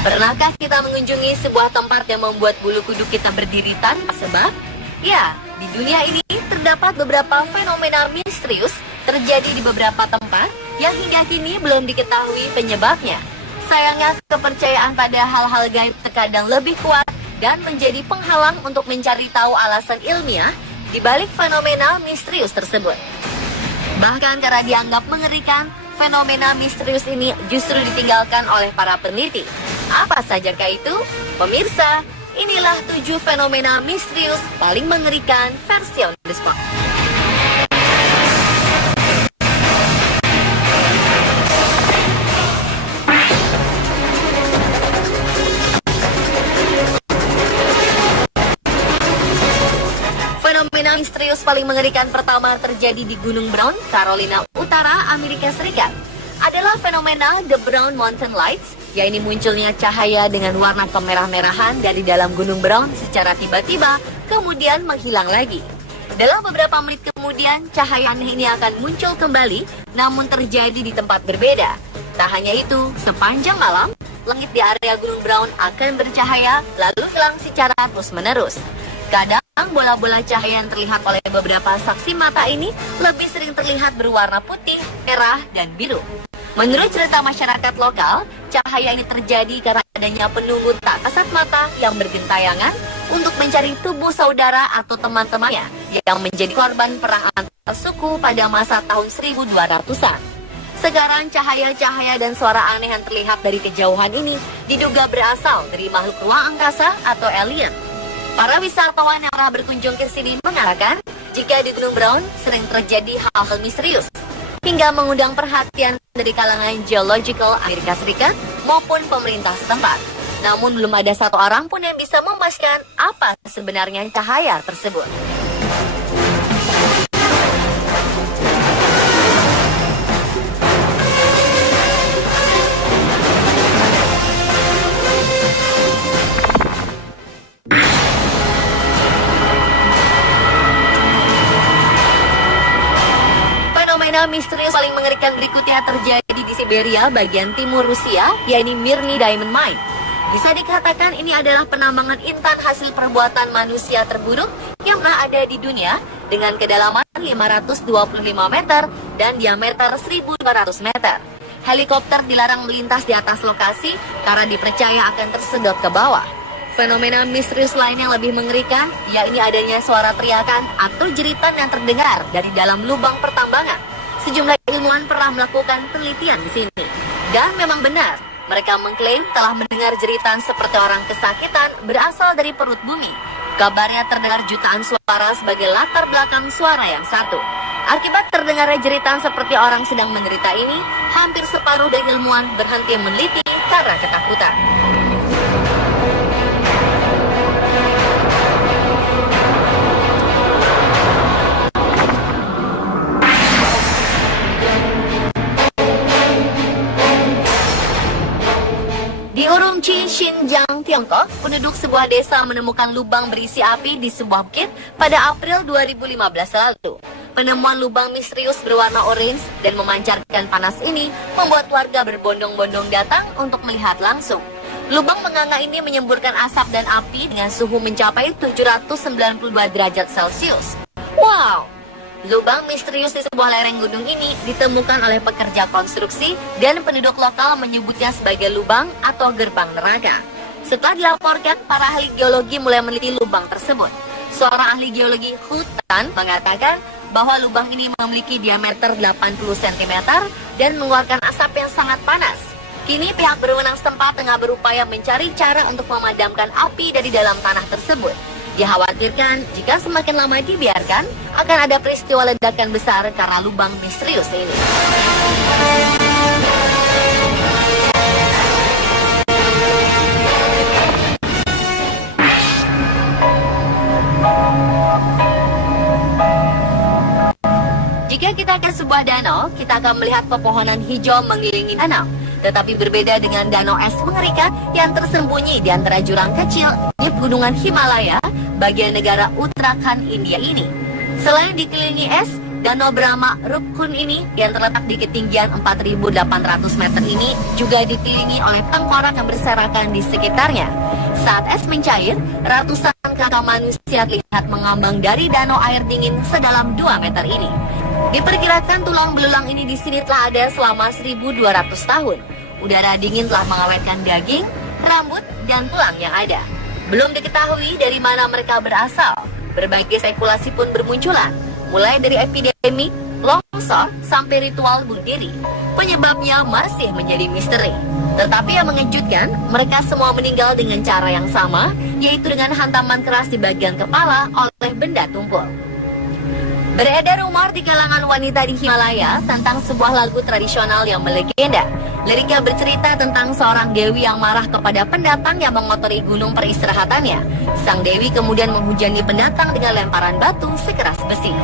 Pernahkah kita mengunjungi sebuah tempat yang membuat bulu kuduk kita berdiri tanpa sebab? Ya, di dunia ini terdapat beberapa fenomena misterius terjadi di beberapa tempat yang hingga kini belum diketahui penyebabnya. Sayangnya, kepercayaan pada hal-hal gaib terkadang lebih kuat dan menjadi penghalang untuk mencari tahu alasan ilmiah di balik fenomena misterius tersebut. Bahkan karena dianggap mengerikan, fenomena misterius ini justru ditinggalkan oleh para peneliti. Apa sajakah itu? Pemirsa, inilah 7 fenomena misterius paling mengerikan versi On The Spot. Fenomena misterius paling mengerikan pertama terjadi di Gunung Brown, Carolina Utara, Amerika Serikat. Adalah fenomena The Brown Mountain Lights, yaitu munculnya cahaya dengan warna kemerah-merahan dari dalam Gunung Brown secara tiba-tiba, kemudian menghilang lagi. Dalam beberapa menit kemudian, cahaya aneh ini akan muncul kembali, namun terjadi di tempat berbeda. Tak hanya itu, sepanjang malam, langit di area Gunung Brown akan bercahaya, lalu hilang secara terus-menerus. Kadang, bola-bola cahaya yang terlihat oleh beberapa saksi mata ini lebih sering terlihat berwarna putih, merah, dan biru. Menurut cerita masyarakat lokal, cahaya ini terjadi karena adanya penunggu tak kasat mata yang bergentayangan untuk mencari tubuh saudara atau teman-temannya yang menjadi korban perang antar suku pada masa tahun 1200-an. Sekarang cahaya-cahaya dan suara aneh yang terlihat dari kejauhan ini diduga berasal dari makhluk ruang angkasa atau alien. Para wisatawan yang pernah berkunjung ke sini mengatakan jika di Gunung Brown sering terjadi hal-hal misterius hingga mengundang perhatian dari kalangan geological Amerika Serikat maupun pemerintah setempat. Namun belum ada satu orang pun yang bisa memastikan apa sebenarnya cahaya tersebut. Fenomena misterius paling mengerikan berikutnya terjadi di Siberia bagian timur Rusia, yaitu Mirny Diamond Mine. Bisa dikatakan ini adalah penambangan intan hasil perbuatan manusia terburuk yang pernah ada di dunia dengan kedalaman 525 meter dan diameter 1.200 meter. Helikopter dilarang melintas di atas lokasi karena dipercaya akan tersedot ke bawah. Fenomena misterius lain yang lebih mengerikan, yakni adanya suara teriakan atau jeritan yang terdengar dari dalam lubang pertambangan. Sejumlah ilmuwan pernah melakukan penelitian di sini. Dan memang benar, mereka mengklaim telah mendengar jeritan seperti orang kesakitan berasal dari perut bumi. Kabarnya terdengar jutaan suara sebagai latar belakang suara yang satu. Akibat terdengarnya jeritan seperti orang sedang menderita ini, hampir separuh dari ilmuwan berhenti meneliti karena ketakutan. Di Urumqi, Xinjiang, Tiongkok, penduduk sebuah desa menemukan lubang berisi api di sebuah bukit pada April 2015 lalu. Penemuan lubang misterius berwarna orange dan memancarkan panas ini membuat warga berbondong-bondong datang untuk melihat langsung. Lubang menganga ini menyemburkan asap dan api dengan suhu mencapai 792 derajat Celcius. Wow! Lubang misterius di sebuah lereng gunung ini ditemukan oleh pekerja konstruksi dan penduduk lokal menyebutnya sebagai lubang atau gerbang neraka. Setelah dilaporkan, para ahli geologi mulai meneliti lubang tersebut. Seorang ahli geologi hutan mengatakan bahwa lubang ini memiliki diameter 80 cm dan mengeluarkan asap yang sangat panas. Kini pihak berwenang setempat tengah berupaya mencari cara untuk memadamkan api dari dalam tanah tersebut. Dikhawatirkan jika semakin lama dibiarkan, akan ada peristiwa ledakan besar karena lubang misterius ini. Jika kita ke sebuah danau, kita akan melihat pepohonan hijau mengelilingi danau. Tetapi berbeda dengan danau es mengerikan yang tersembunyi di antara jurang kecil di pegunungan Himalaya, bagian negara Uttarakhand, India ini. Selain dikelilingi es, Danau Brahma Rukun ini yang terletak di ketinggian 4.800 meter ini juga dikelilingi oleh tengkorak yang berserakan di sekitarnya. Saat es mencair, ratusan kakak manusia terlihat mengambang dari danau air dingin sedalam 2 meter ini. Diperkirakan tulang belulang ini di sini telah ada selama 1.200 tahun. Udara dingin telah mengawetkan daging, rambut, dan tulang yang ada. Belum diketahui dari mana mereka berasal. Berbagai spekulasi pun bermunculan, mulai dari epidemi, longsor, sampai ritual bunuh diri. Penyebabnya masih menjadi misteri. Tetapi yang mengejutkan, mereka semua meninggal dengan cara yang sama, yaitu dengan hantaman keras di bagian kepala oleh benda tumpul. Beredar rumor di kalangan wanita di Himalaya tentang sebuah lagu tradisional yang melegenda. Liriknya bercerita tentang seorang dewi yang marah kepada pendatang yang mengotori gunung peristirahatannya. Sang dewi kemudian menghujani pendatang dengan lemparan batu sekeras besi.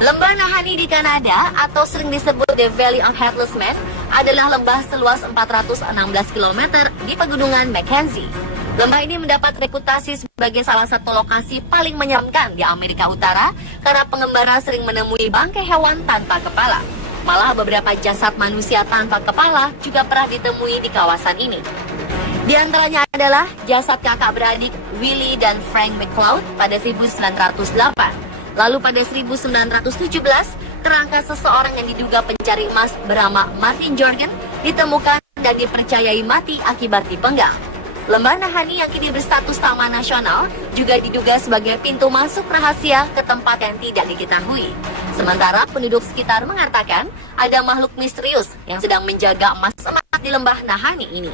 Lembah Nahanni di Kanada atau sering disebut The Valley of Headless Man adalah lembah seluas 416 km di pegunungan Mackenzie. Lembah ini mendapat reputasi sebagai salah satu lokasi paling menyeramkan di Amerika Utara karena pengembara sering menemui bangkai hewan tanpa kepala. Malah beberapa jasad manusia tanpa kepala juga pernah ditemui di kawasan ini. Di antaranya adalah jasad kakak beradik Willie dan Frank McCloud pada 1908. Lalu pada 1917, kerangka seseorang yang diduga pencari emas bernama Martin Jorgen ditemukan dan dipercayai mati akibat dipenggal. Lembah Nahanni yang kini berstatus taman nasional juga diduga sebagai pintu masuk rahasia ke tempat yang tidak diketahui. Sementara penduduk sekitar mengatakan ada makhluk misterius yang sedang menjaga emas-emas di lembah Nahanni ini.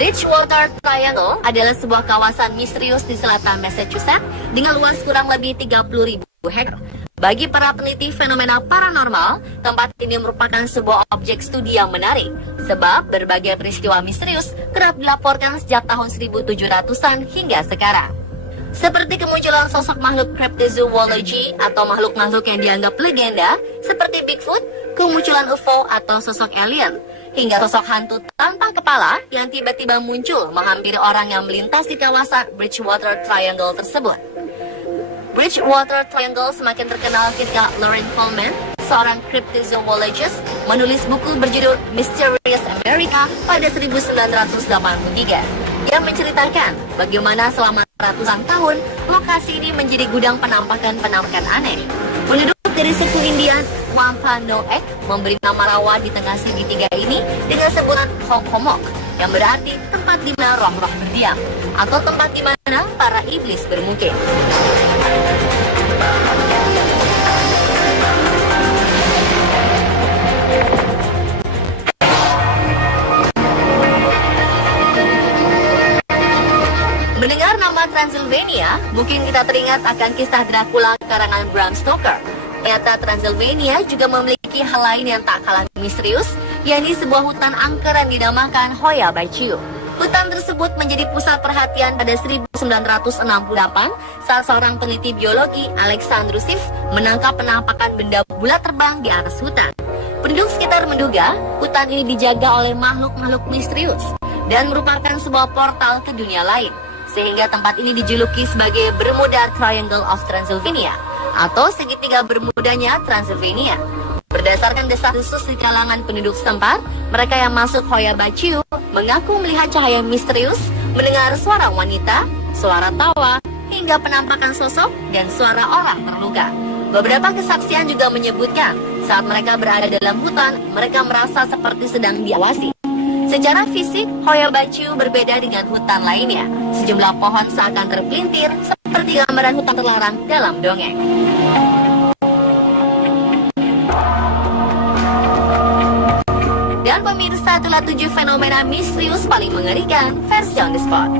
Bridgewater Triangle adalah sebuah kawasan misterius di selatan Massachusetts dengan luas kurang lebih 30.000 hektar. Bagi para peneliti fenomena paranormal, tempat ini merupakan sebuah objek studi yang menarik, sebab berbagai peristiwa misterius kerap dilaporkan sejak tahun 1700-an hingga sekarang. Seperti kemunculan sosok makhluk cryptozoology atau makhluk-makhluk yang dianggap legenda, seperti Bigfoot, kemunculan UFO atau sosok alien, hingga sosok hantu tanpa kepala yang tiba-tiba muncul menghampiri orang yang melintas di kawasan Bridgewater Triangle tersebut. Bridgewater Triangle semakin terkenal ketika Loren Coleman, seorang cryptozoologist, menulis buku berjudul Mysterious America pada 1983 yang menceritakan bagaimana selama ratusan tahun lokasi ini menjadi gudang penampakan-penampakan aneh. Penduduk dari suku Indian Wampanoag memberi nama rawa di tengah segitiga ini dengan sebutan Hockomock, yang berarti tempat di mana roh-roh berdiam atau tempat di mana para iblis bermukim. Mendengar nama Transylvania, mungkin kita teringat akan kisah Dracula karangan Bram Stoker. Ternyata Transylvania juga memiliki hal lain yang tak kalah misterius, yakni sebuah hutan angker yang dinamakan Hoya Baciu. Hutan tersebut menjadi pusat perhatian pada 1968 saat seorang peneliti biologi, Alexandru Sif, menangkap penampakan benda bulat terbang di atas hutan. Penduduk sekitar menduga hutan ini dijaga oleh makhluk-makhluk misterius dan merupakan sebuah portal ke dunia lain, sehingga tempat ini dijuluki sebagai Bermuda Triangle of Transylvania atau segitiga bermudanya Transylvania. Berdasarkan desas-desus di kalangan penduduk setempat, mereka yang masuk Hoya Baciu mengaku melihat cahaya misterius, mendengar suara wanita, suara tawa, hingga penampakan sosok dan suara orang terluka. Beberapa kesaksian juga menyebutkan saat mereka berada dalam hutan, mereka merasa seperti sedang diawasi. Secara fisik, Hoya Baciu berbeda dengan hutan lainnya. Sejumlah pohon seakan terpelintir seperti gambaran hutan terlarang dalam dongeng. Dan pemirsa, itulah 7 fenomena misterius paling mengerikan versi On The Spot.